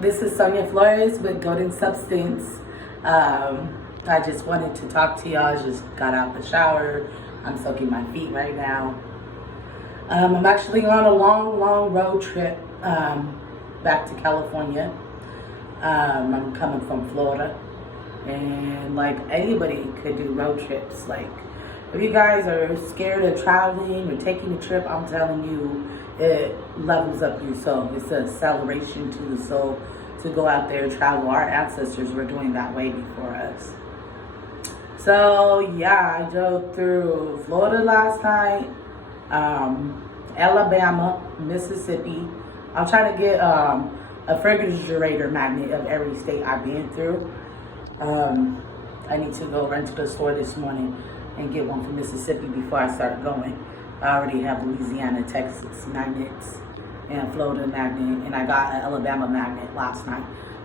This is Sonia Flores with Golden Substance. I just wanted to talk to y'all. I just got out the shower. I'm soaking my feet right now. I'm actually on a long road trip back to California. I'm coming from Florida. And like anybody could do road trips. Like if you guys are scared of traveling or taking a trip, I'm telling you, it levels up your soul. It's an acceleration to the soul to go out there and travel. Our ancestors were doing that way before us. So yeah, I drove through Florida last night, Alabama, Mississippi. I'm trying to get a refrigerator magnet of every state I've been through. I need to go run to the store this morning and get one from Mississippi before I start going. I already have Louisiana, Texas magnets, and Florida magnet, and I got an Alabama magnet last night.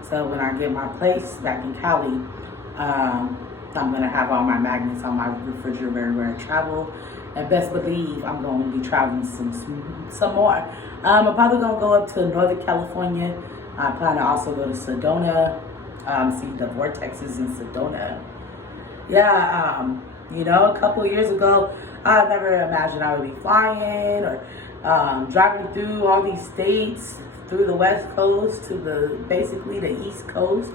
So when I get my place back in Cali, I'm gonna have all my magnets on my refrigerator where I travel. And best believe I'm going to be traveling some more. I'm probably gonna go up to Northern California. I plan to also go to Sedona, see the vortexes in Sedona. Yeah, a couple of years ago, I never imagined I would be flying or driving through all these states, through the West Coast to basically the East Coast,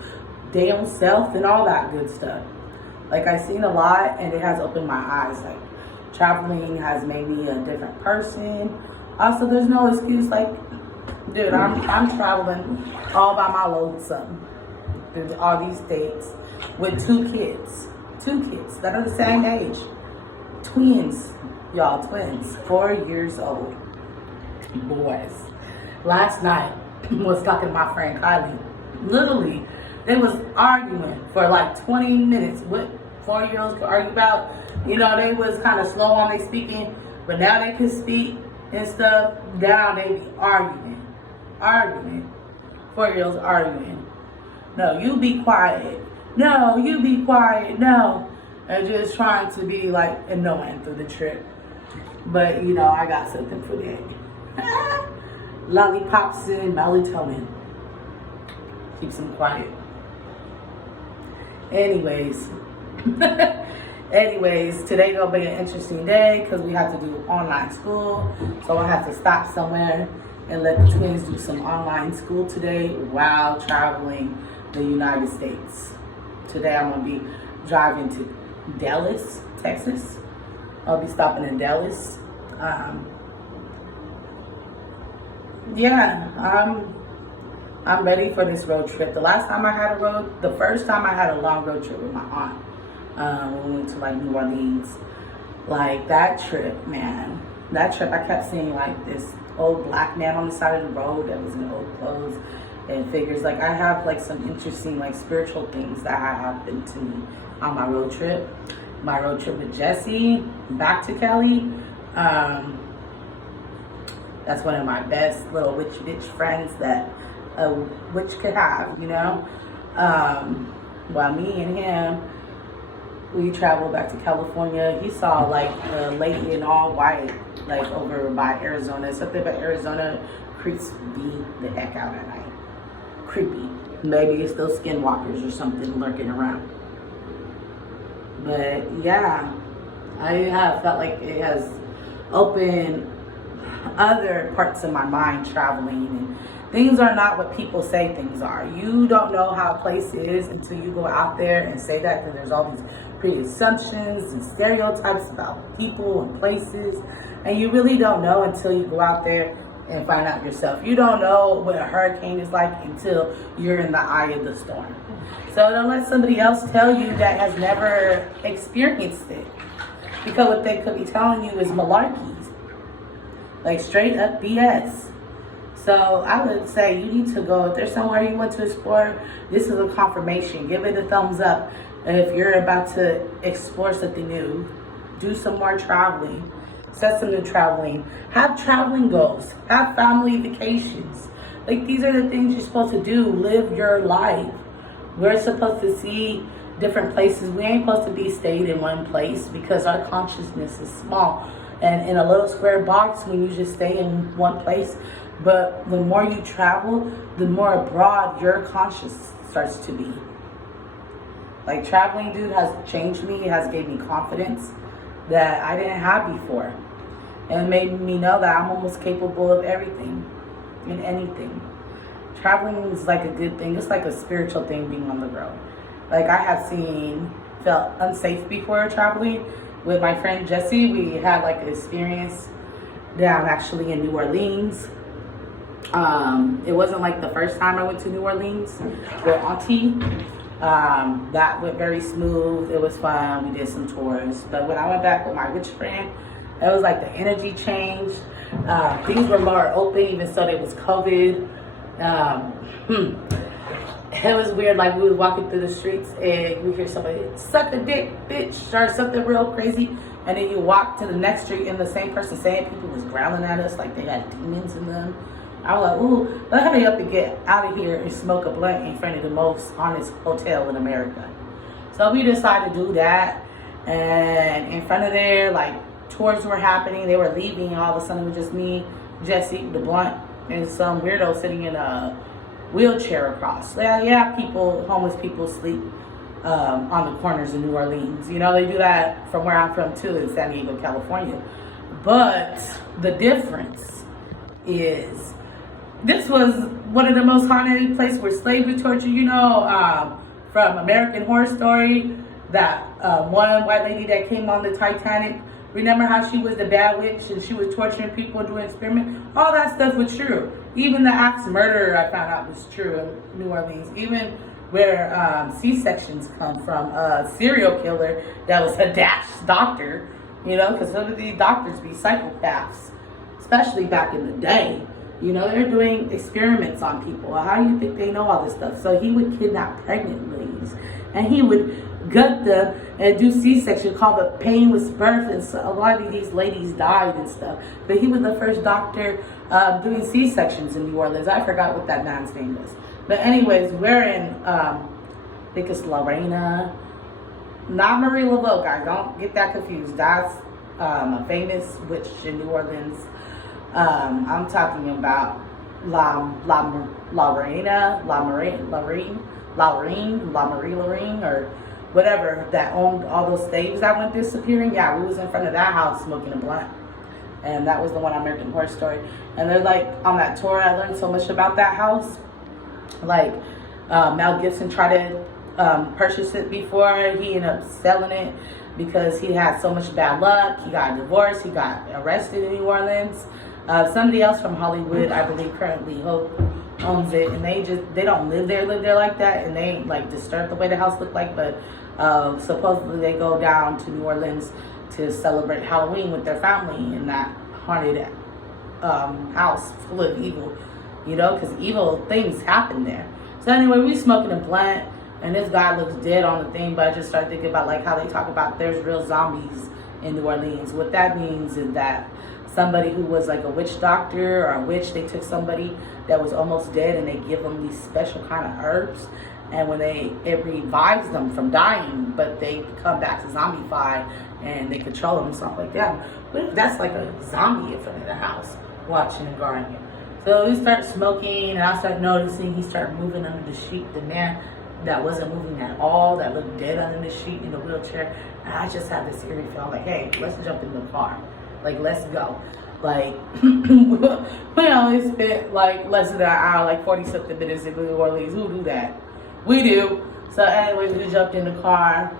down south and all that good stuff. Like I've seen a lot and it has opened my eyes. Like traveling has made me a different person. Also, there's no excuse. Like, dude, I'm traveling all by my lonesome through all these states with two kids that are the same age. Twins, y'all, twins, 4 years old, boys. Last night, was talking to my friend Kylie. Literally, they was arguing for like 20 minutes. What 4-year-olds could argue about? They was kind of slow on their speaking, but now they can speak and stuff. Now they be arguing. 4-year-olds arguing. No, you be quiet. No, you be quiet. No. And just trying to be like annoying through the trip. But I got something for that. Lollipops and melatonin. Keeps them quiet. Anyways, today gonna be an interesting day because we have to do online school. So I have to stop somewhere and let the twins do some online school today while traveling the United States. Today I'm gonna be driving to Dallas, Texas. I'll be stopping in Dallas. I'm ready for this road trip. The first time I had a long road trip with my aunt, when we went to like New Orleans. Like that trip, man. I kept seeing like this old black man on the side of the road that was in old clothes and figures. Like I have like some interesting like spiritual things that have happened to me on my road trip. My road trip with Jesse back to Cali. That's one of my best little witch bitch friends that a witch could have, Well, me and him, we traveled back to California. He saw like a lady in all white, like over by Arizona. Something about Arizona creeps me the heck out at night. Creepy. Maybe it's those skinwalkers or something lurking around. But yeah, I have felt like it has opened other parts of my mind traveling, and things are not what people say things are. You don't know how a place is until you go out there and say that, because there's all these pre-assumptions and stereotypes about people and places, and you really don't know until you go out there and find out yourself. You don't know what a hurricane is like until you're in the eye of the storm. So don't let somebody else tell you that has never experienced it, because what they could be telling you is malarkey. Like straight up BS. So I would say you need to go. If there's somewhere you want to explore, this is a confirmation. Give it a thumbs up. If you're about to explore something new, do some more traveling. Set some new traveling. Have traveling goals. Have family vacations. Like these are the things you're supposed to do. Live your life. We're supposed to see different places. We ain't supposed to be stayed in one place because our consciousness is small. And in a little square box, when you just stay in one place, But the more you travel, the more broad your conscious starts to be. Like traveling, dude, has changed me. It has gave me confidence that I didn't have before. And made me know that I'm almost capable of everything and anything. Traveling is like a good thing. It's like a spiritual thing being on the road. Like I have felt unsafe before traveling. With my friend Jessie, we had like an experience down actually in New Orleans. It wasn't like the first time I went to New Orleans with Auntie. That went very smooth. It was fun. We did some tours. But when I went back with my witch friend, it was like the energy changed. Things were more open, even so there was COVID. It was weird. Like we were walking through the streets and you hear somebody suck a dick, bitch, or something real crazy. And then you walk to the next street and the same person saying, people was growling at us like they had demons in them. I was like, ooh, let's hurry up and get out of here and smoke a blunt in front of the most honest hotel in America. So we decided to do that. And in front of there, like tours were happening. They were leaving. All of a sudden it was just me, Jessie, the blunt, and some weirdo sitting in a wheelchair across. Yeah, people, homeless people sleep on the corners in New Orleans. You know, they do that from where I'm from too, in San Diego, California. But the difference is, this was one of the most haunted places where slavery torture, you know, from American Horror Story, that one white lady that came on the Titanic. Remember how she was the bad witch and she was torturing people doing experiments? All that stuff was true. Even the axe murder I found out was true in New Orleans. Even where C-sections come from, a serial killer that was a dash doctor, you know, because some of these doctors be psychopaths, especially back in the day. You know, they're doing experiments on people. How do you think they know all this stuff? So he would kidnap pregnant ladies and he would gut them and do C-section called the painless birth, and so a lot of these ladies died and stuff. But he was the first doctor doing C-sections in New Orleans. I forgot what that man's name was. But anyways, we're in, I think it's Lorena, not Marie Laveau, guys. Don't get that confused. That's a famous witch in New Orleans. I'm talking about La Marie Lorraine, or whatever, that owned all those slaves that went disappearing. Yeah, we was in front of that house smoking a blunt. And that was the one on American Horror Story. And they're like, on that tour, I learned so much about that house. Like, Mel Gibson tried to purchase it before. He ended up selling it because he had so much bad luck. He got divorced. He got arrested in New Orleans. Somebody else from Hollywood, I believe, currently owns it, and they don't live there like that, and they ain't like disturbed the way the house looked like, but supposedly they go down to New Orleans to celebrate Halloween with their family in that haunted house full of evil, you know, because evil things happen there. So anyway, we smoking a blunt, and this guy looks dead on the thing, but I just started thinking about like how they talk about there's real zombies in New Orleans. What that means is that somebody who was like a witch doctor or a witch, they took somebody that was almost dead and they give them these special kind of herbs, and when it revives them from dying, but they come back to zombified and they control them and stuff like that. What if that's like a zombie in front of the house watching and guarding it? So we start smoking, and I start noticing he started moving under the sheet. The man that wasn't moving at all, that looked dead under the sheet in the wheelchair, and I just had this eerie feeling like, hey, let's jump in the car. Like, let's go. Like, we only spent like less than an hour, like 40-something minutes in New Orleans. Who do that? We do. So anyways, we jumped in the car.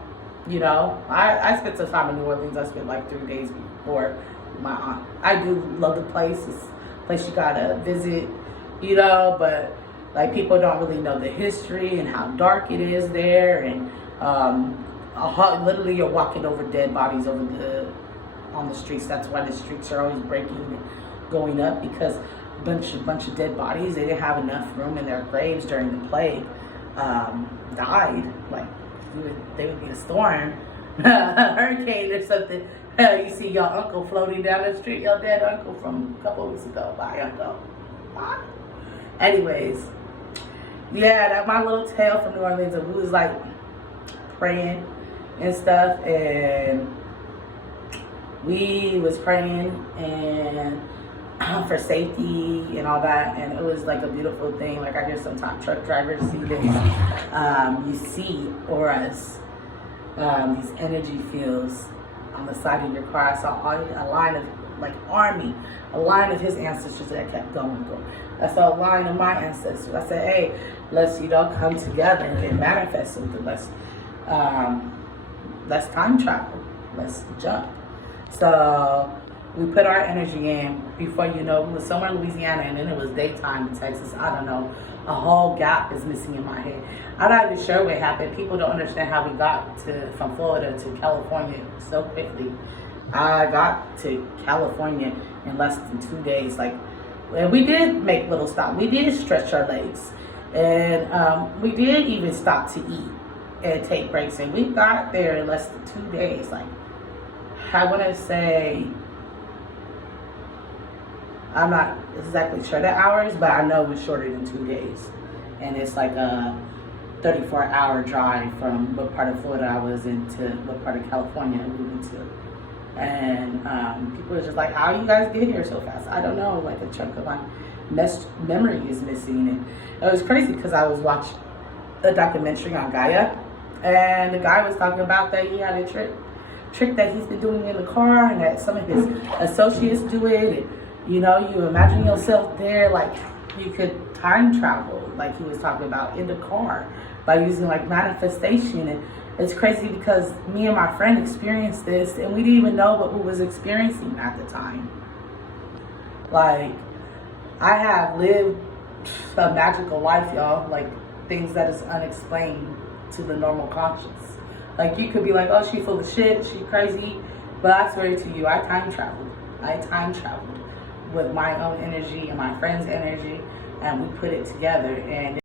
You know, I spent some time in New Orleans. I spent like 3 days before my aunt. I do love the place. It's a place you gotta visit, you know, but like people don't really know the history and how dark it is there. And literally you're walking over dead bodies on the streets. That's why the streets are always breaking, going up, because a bunch of dead bodies, they didn't have enough room in their graves during the plague, died. Like they would be a storm, a hurricane or something. You see your uncle floating down the street, your dead uncle from a couple of weeks ago. Bye, uncle. Bye. Anyways, yeah, that my little tale from New Orleans. And we was like praying and stuff, and we was praying, and for safety and all that, and it was like a beautiful thing. Like, I hear sometimes truck drivers see this. You see auras, these energy fields on the side of your car. I saw a line of like army, a line of his ancestors that kept going. I saw a line of my ancestors. I said, hey, let's come together and manifest something. Let's time travel. Let's jump. So we put our energy in. Before you know, we was somewhere in Louisiana, and then it was daytime in Texas. I don't know. A whole gap is missing in my head. I'm not even sure what happened. People don't understand how we got from Florida to California so quickly. I got to California in less than 2 days. Like, and we did make little stops. We did stretch our legs, and we did even stop to eat and take breaks. And we got there in less than 2 days. Like, I want to say, I'm not exactly sure the hours, but I know it was shorter than 2 days. And it's like a 34-hour drive from what part of Florida I was in to what part of California we went to. And people were just like, how you guys get here so fast? I don't know, like a chunk of my memory is missing. And it was crazy because I was watching a documentary on Gaia, and the guy was talking about that he had a trick that he's been doing in the car, and that some of his associates do it. And, you imagine yourself there, like you could time travel, like he was talking about in the car by using like manifestation. And it's crazy because me and my friend experienced this, and we didn't even know what we was experiencing at the time. Like, I have lived a magical life, y'all. Like, things that is unexplained to the normal conscious. Like, you could be like, oh, she full of shit, she crazy. But I swear to you, I time traveled with my own energy and my friend's energy, and we put it together. And